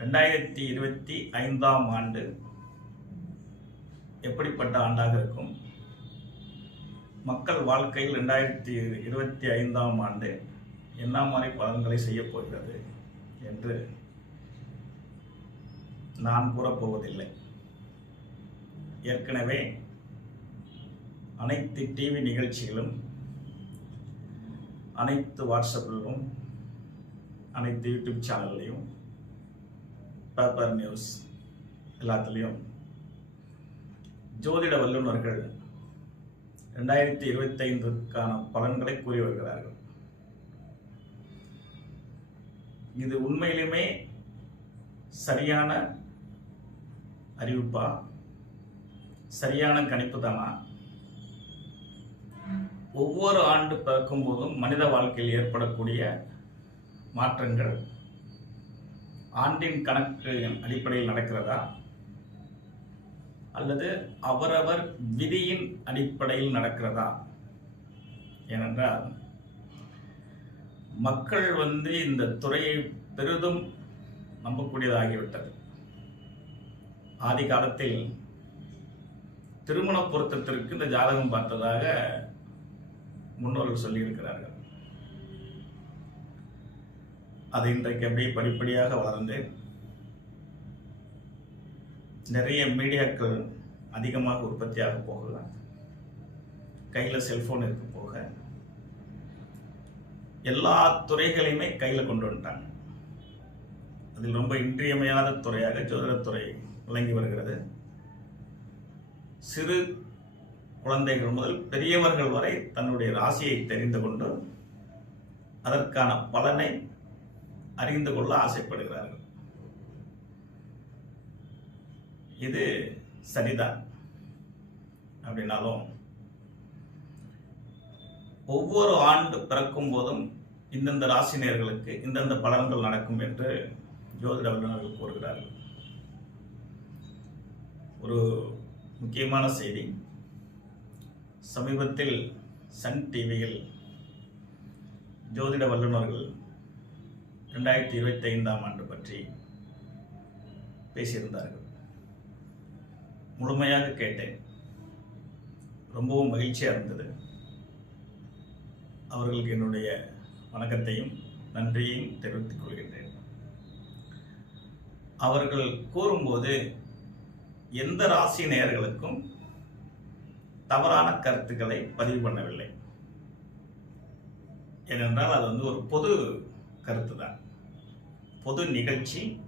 ரெண்டாயிரத்தி இருபத்தி ஐந்தாம் ஆண்டு எப்படிப்பட்ட ஆண்டாக இருக்கும்? மக்கள் வாழ்க்கையில் ரெண்டாயிரத்தி இருபத்தி ஐந்தாம் ஆண்டு என்ன மாதிரி பலன்களை செய்யப்போகிறது என்று நான் கூறப்போவதில்லை. ஏற்கனவே அனைத்து டிவி நிகழ்ச்சிகளும் அனைத்து வாட்ஸ்அப்பிலும் அனைத்து யூடியூப் சேனல்லையும் பேப்பர் நியூஸ் எல்லாத்துலேயும். ஜோதிட வல்லுநர்கள் ரெண்டாயிரத்தி இருபத்தைந்துக்கான பலன்களை கூறி வருகிறார்கள். இது உண்மையிலுமே சரியான அறிவிப்பா? சரியான கணிப்பு தானா? ஒவ்வொரு ஆண்டு பிறக்கும் போதும் மனித வாழ்க்கையில் ஏற்படக்கூடிய மாற்றங்கள் ஆண்டின் கணக்கு அடிப்படையில் நடக்கிறதா? அல்லது அவரவர் விதியின் அடிப்படையில் நடக்கிறதா? ஏனென்றால் மக்கள் வந்து இந்த துறையை பெரிதும் நம்பக்கூடியதாகிவிட்டது. ஆதி காலத்தில் திருமண பொருத்தத்திற்கு இந்த ஜாதகம் பார்த்ததாக முன்னோர்கள் சொல்லியிருக்கிறார்கள். அது இன்றைக்கு அப்படியே படிப்படியாக வளர்ந்து நிறைய மீடியாக்கள் அதிகமாக உற்பத்தியாக போகலாம் கையில் செல்ஃபோன் இருக்க போக. எல்லா துறைகளையுமே கையில் கொண்டு வந்துட்டாங்க. அதில் ரொம்ப இன்றியமையாத துறையாக ஜோதிடத்துறை விளங்கி வருகிறது. சிறு குழந்தைகள் முதல் பெரியவர்கள் வரை தன்னுடைய ராசியை தெரிந்து கொண்டு அதற்கான பலனை அறிந்து கொள்ள ஆசைப்படுகிறார்கள். இது சரிதான். அப்படின்னாலும் ஒவ்வொரு ஆண்டு பிறக்கும் போதும் இந்தந்த ராசினியர்களுக்கு இந்தந்த பலன்கள் நடக்கும் என்று ஜோதிட வல்லுநர்கள் கூறுகிறார்கள். ஒரு முக்கியமான செய்தி. சமீபத்தில் சன் டிவியில் ஜோதிட வல்லுநர்கள் ரெண்டாயிரத்தி இருபத்தி ஐந்தாம் ஆண்டு பற்றி பேசியிருந்தார்கள். முழுமையாக கேட்டேன். ரொம்பவும் மகிழ்ச்சியாக இருந்தது. அவர்களுக்கு என்னுடைய வணக்கத்தையும் நன்றியையும் தெரிவித்துக் கொள்கின்றேன். அவர்கள் கூறும்போது எந்த ராசி நேயர்களுக்கும் தவறான கருத்துக்களை பதிவு பண்ணவில்லை. ஏனென்றால் அது வந்து ஒரு பொது கருத்து தான் பொது நிகழ்ச்சி